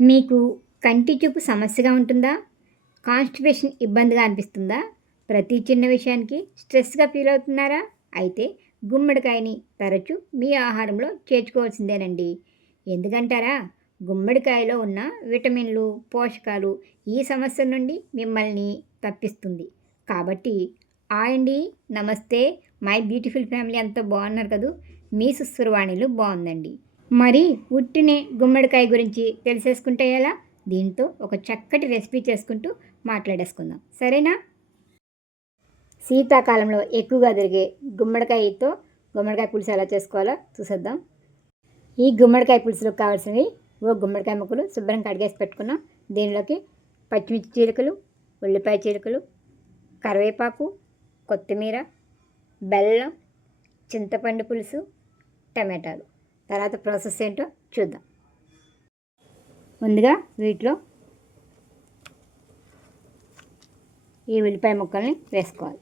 మీకు కంటి చూపు సమస్యగా ఉంటుందా? కాన్స్టిపేషన్ ఇబ్బందిగా అనిపిస్తుందా? ప్రతి చిన్న విషయానికి స్ట్రెస్గా ఫీల్ అవుతున్నారా? అయితే గుమ్మడికాయని తరచూ మీ ఆహారంలో చేర్చుకోవాల్సిందేనండి. ఎందుకంటారా? గుమ్మడికాయలో ఉన్న విటమిన్లు పోషకాలు ఈ సమస్య నుండి మిమ్మల్ని తప్పిస్తుంది. కాబట్టి ఆయండి నమస్తే మై బ్యూటిఫుల్ ఫ్యామిలీ అంతా బాగున్నారు కదూ? మీ సుస్వరవాణిలు బాగుందండి. మరి ఉట్టిని గుమ్మడికాయ గురించి తెలిసేసుకుంటే ఎలా? దీంతో ఒక చక్కటి రెసిపీ చేసుకుంటూ మాట్లాడేసుకుందాం. సరేనా? శీతాకాలంలో ఎక్కువగా దొరికే గుమ్మడికాయతో గుమ్మడికాయ పులుసు ఎలా చేసుకోవాలో చూసేద్దాం. ఈ గుమ్మడికాయ పులుసులకు కావాల్సినవి ఓ గుమ్మడికాయ ముక్కలు శుభ్రంగా కడిగేసి పెట్టుకున్నాం. దీనిలోకి పచ్చిమిర్చి చీలికలు ఉల్లిపాయ చీలికలు కరివేపాకు కొత్తిమీర బెల్లం చింతపండు పులుసు టమాటాలు. తర్వాత ప్రాసెస్ ఏంటో చూద్దాం. ముందుగా వీటిలో ఈ ఉల్లిపాయ ముక్కల్ని వేసుకోవాలి.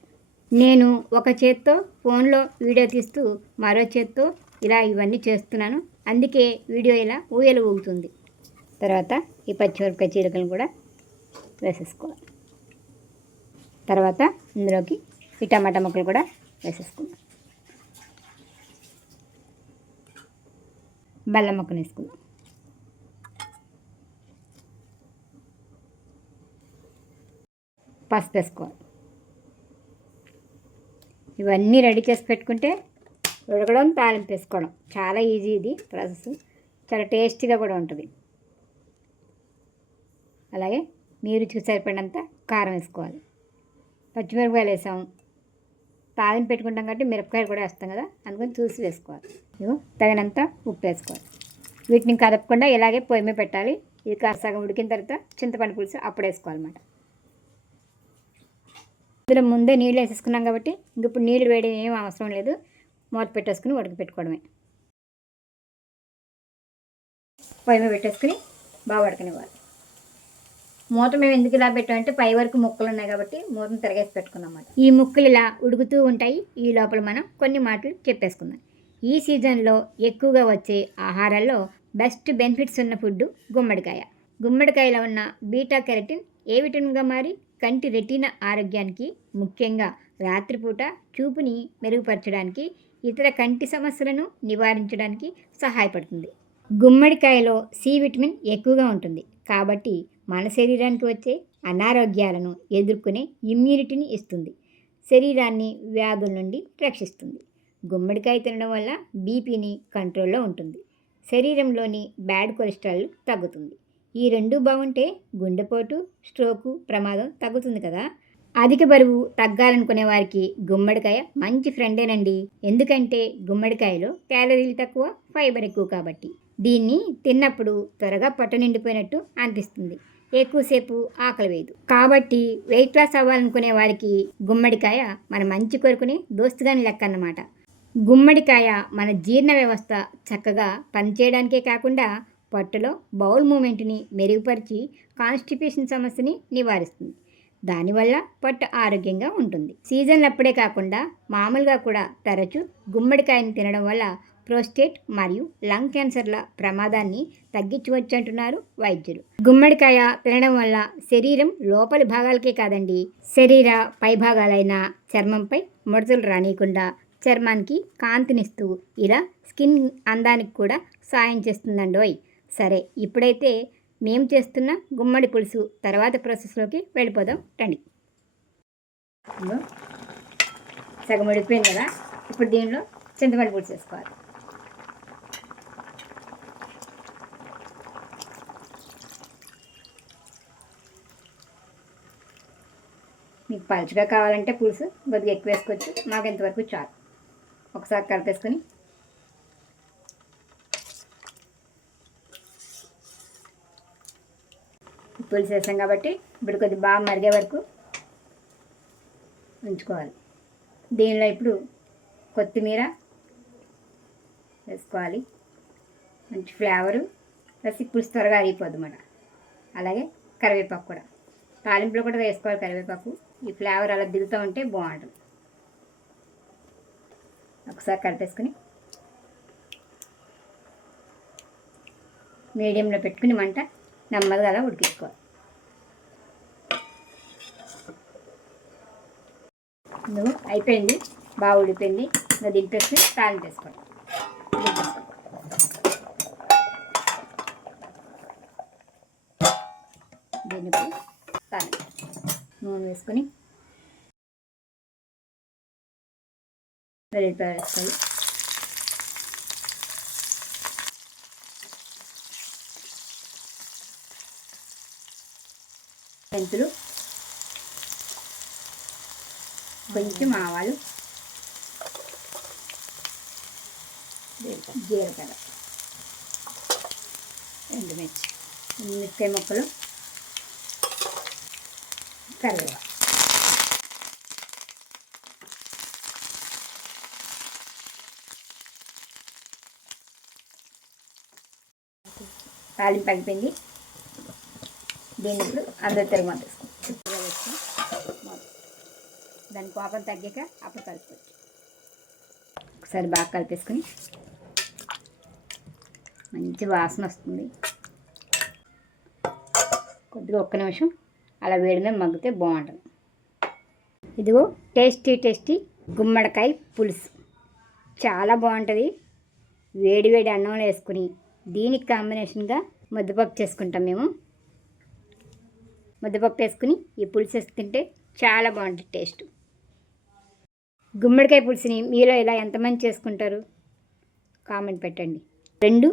నేను ఒక చేత్తో ఫోన్లో వీడియో తీస్తూ మరో చేత్తో ఇలా ఇవన్నీ చేస్తున్నాను. అందుకే వీడియో ఇలా ఊయలు ఊగుతుంది. తర్వాత ఈ పచ్చిమిరపకాయ చీలకలను కూడా వేసేసుకోవాలి. తర్వాత ఇందులోకి ఈ టమాటా ముక్కలు కూడా వేసేసుకుందాం. బెల్లం ముక్కను వేసుకుందాం. పసుపు వేసుకోవాలి. ఇవన్నీ రెడీ చేసి పెట్టుకుంటే ఉడకడం తాలింపు వేసుకోవడం. చాలా ఈజీ ఇది ప్రాసెస్. చాలా టేస్టీగా కూడా ఉంటుంది. అలాగే మీరు చూసి సరిపడినంత కారం వేసుకోవాలి. పచ్చిమిరపకాయలు వేసాం తాలింపు పెట్టుకుంటాం కాబట్టి మిరపకాయలు కూడా వేస్తాం కదా అందుకని చూసి వేసుకోవాలి. తగినంత ఉప్పు వేసుకోవాలి. వీటిని కదపకుండా ఇలాగే పొయ్యి మీద పెట్టాలి. ఇది సగం ఉడికిన తర్వాత చింతపండు పులుసు అప్పుడు వేసుకోవాలన్నమాట. ఇందులో ముందే నీళ్ళు వేసేసుకున్నాం కాబట్టి ఇంక ఇప్పుడు నీళ్ళు వేయడం ఏం అవసరం లేదు. మూత పెట్టేసుకుని ఉడక పెట్టుకోవడమే. పొయ్యి మీద పెట్టేసుకుని బాగా ఉడకనివ్వాలి. మూత మేము ఎందుకు ఇలా పెట్టామంటే పై వరకు ముక్కలు ఉన్నాయి కాబట్టి మూతను తిరగేసి పెట్టుకున్నాం అన్నమాట ఈ ముక్కలు ఇలా ఉడుకుతూ ఉంటాయి. ఈ లోపల మనం కొన్ని మాటలు చెప్పేసుకుందాం. ఈ సీజన్లో ఎక్కువగా వచ్చే ఆహారాల్లో బెస్ట్ బెనిఫిట్స్ ఉన్న ఫుడ్ గుమ్మడికాయ. గుమ్మడికాయలో ఉన్న బీటా కెరటిన్ ఏ విటమిన్గా మారి కంటి రెటీన ఆరోగ్యానికి ముఖ్యంగా రాత్రిపూట చూపుని మెరుగుపరచడానికి ఇతర కంటి సమస్యలను నివారించడానికి సహాయపడుతుంది. గుమ్మడికాయలో సి విటమిన్ ఎక్కువగా ఉంటుంది. కాబట్టి మన శరీరానికి వచ్చే అనారోగ్యాలను ఎదుర్కొనే ఇమ్యూనిటీని ఇస్తుంది. శరీరాన్ని వ్యాధుల నుండి రక్షిస్తుంది. గుమ్మడికాయ తినడం వల్ల బీపీని కంట్రోల్లో ఉంటుంది. శరీరంలోని బ్యాడ్ కొలెస్ట్రాల్ తగ్గుతుంది. ఈ రెండు బాగుంటే గుండెపోటు స్ట్రోకు ప్రమాదం తగ్గుతుంది కదా. అధిక బరువు తగ్గాలనుకునే వారికి గుమ్మడికాయ మంచి ఫ్రెండేనండి ఎందుకంటే గుమ్మడికాయలో క్యాలరీలు తక్కువ ఫైబర్ ఎక్కువ కాబట్టి. దీన్ని తిన్నప్పుడు త్వరగా పొట్ట నిండిపోయినట్టు అనిపిస్తుంది. ఎక్కువసేపు ఆకలి వేయదు. కాబట్టి వెయిట్ లాస్ అవ్వాలనుకునే వారికి గుమ్మడికాయ మన మంచి కొరుకునే దోస్తుగాని లెక్క అన్నమాట. గుమ్మడికాయ మన జీర్ణ వ్యవస్థ చక్కగా పనిచేయడానికే కాకుండా పొట్టలో బౌల్ మూమెంట్ని మెరుగుపరిచి కాన్స్టిపేషన్ సమస్యని నివారిస్తుంది. దానివల్ల పొట్ట ఆరోగ్యంగా ఉంటుంది. సీజన్లు అప్పుడే కాకుండా మామూలుగా కూడా తరచూ గుమ్మడికాయని తినడం వల్ల ప్రోస్టేట్ మరియు లంగ్ క్యాన్సర్ల ప్రమాదాన్ని తగ్గించవచ్చు అంటున్నారు వైద్యులు. గుమ్మడికాయ తినడం వల్ల శరీరం లోపలి భాగాలకే కాదండి శరీర పై భాగాలైన చర్మంపై ముడతలు రానియకుండా చర్మానికి కాంతినిస్తూ ఇలా స్కిన్ అందానికి కూడా సాయం చేస్తుందండోయ్. సరే ఇప్పుడైతే మేము చేస్తున్న గుమ్మడి పులుసు తర్వాత ప్రాసెస్లోకి వెళ్ళిపోదాం. రండి. సగం ఉడికిపోయింది కదా ఇప్పుడు దీనిలో చింతపండు పులుసు వేసుకోవాలి. పలుచగా కావాలంటే పులుసు కొద్దిగా ఎక్కువ వేసుకోవచ్చు. మాకు ఇంతవరకు చాలు. ఒకసారి కలిపేసుకొని పులుసు వేసాం కాబట్టి ఇప్పుడు కొద్దిగా బాగా మరిగే వరకు ఉంచుకోవాలి. దీనిలో ఇప్పుడు కొత్తిమీర వేసుకోవాలి. మంచి ఫ్లేవరు. ప్లస్ పులుసు త్వరగా అరిగిపోద్ది అన్నమాట. అలాగే కరివేపాకు కూడా. తాలింపులో కూడా వేసుకోవాలి కరివేపాకు. ఈ ఫ్లేవర్ అలా దిగుతూ ఉంటే బాగుంటుంది. ఒకసారి కలిపేసుకుని మీడియంలో పెట్టుకుని మంట నెమ్మదిగా అలా ఉడికించుకోవాలి నువ్వు అయిపోయింది బాగా ఉడిపోయింది ఇంకా దింపేసి తాళం వేసుకొని వెల్లిపాయ వేసుకోవాలి. మెంతులు కొంచెం ఆవాలు జీలకర్ర ఎండుమిర్చి మిరపకాయ ముక్కలు కరివేపాకు తాలింపు అయిపోయింది. దీన్ని ఇప్పుడు అందరు తిరగమని వచ్చి దాని కోపం తగ్గాక అప్పుడు కలుపుకోవచ్చు. ఒకసారి బాగా కలిపేసుకుని మంచి వాసన వస్తుంది. కొద్దిగా ఒక్క నిమిషం అలా వేడి మీద మగ్గితే బాగుంటుంది. ఇదిగో టేస్టీ టేస్టీ గుమ్మడికాయ పులుసు. చాలా బాగుంటుంది. వేడి వేడి అన్నంలో వేసుకుని దీనికి కాంబినేషన్గా ముద్దపప్పు చేసుకుంటాం మేము. ముద్దపప్పు వేసుకుని ఈ పులుసు వేసి తింటే చాలా బాగుంటుంది టేస్ట్. గుమ్మడికాయ పులుసుని మీలో ఇలా ఎంతమంది చేసుకుంటారు? కామెంట్ పెట్టండి. రెండు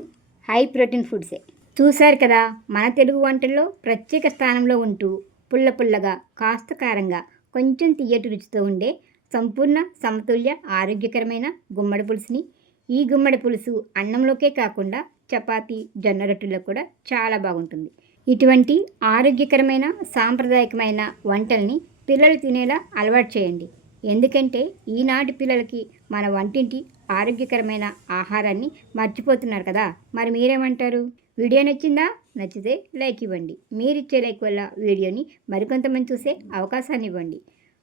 హై ప్రోటీన్ ఫుడ్సే. చూశారు కదా మన తెలుగు వంటల్లో ప్రత్యేక స్థానంలో ఉంటూ పుల్ల పుల్లగా కాస్త కారంగా కొంచెం తీయటి రుచితో ఉండే సంపూర్ణ సమతుల్య ఆరోగ్యకరమైన గుమ్మడి పులుసుని. ఈ గుమ్మడి పులుసు అన్నంలోకే కాకుండా చపాతీ జొన్న రొట్టెలో కూడా చాలా బాగుంటుంది. ఇటువంటి ఆరోగ్యకరమైన సాంప్రదాయకమైన వంటల్ని పిల్లలు తినేలా అలవాటు చేయండి. ఎందుకంటే ఈనాటి పిల్లలకి మన వంటింటి ఆరోగ్యకరమైన ఆహారాన్ని మర్చిపోతున్నారు కదా. మరి మీరేమంటారు? వీడియో నచ్చిందా? నచ్చితే లైక్ ఇవ్వండి. మీరిచ్చే లైక్ వల్ల వీడియోని మరికొంతమంది చూసే అవకాశాన్ని ఇవ్వండి.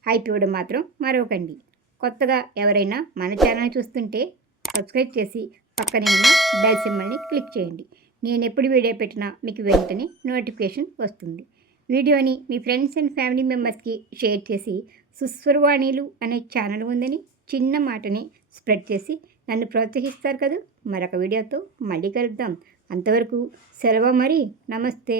హైప్ ఇవ్వడం మాత్రం మరొకండి. కొత్తగా ఎవరైనా మన ఛానల్ చూస్తుంటే సబ్స్క్రైబ్ చేసి పక్కనే ఉన్న బెల్ సింబల్ని క్లిక్ చేయండి. నేను ఎప్పుడు వీడియో పెట్టినా మీకు వెంటనే నోటిఫికేషన్ వస్తుంది. వీడియోని మీ ఫ్రెండ్స్ అండ్ ఫ్యామిలీ మెంబర్స్కి షేర్ చేసి సుస్వరవాణిలు అనే ఛానల్ ఉందని చిన్న మాటని స్ప్రెడ్ చేసి నన్ను ప్రోత్సహిస్తారు కదా? మరొక వీడియోతో మళ్ళీ కలుద్దాం. అంతవరకు సెలవు మరి. నమస్తే.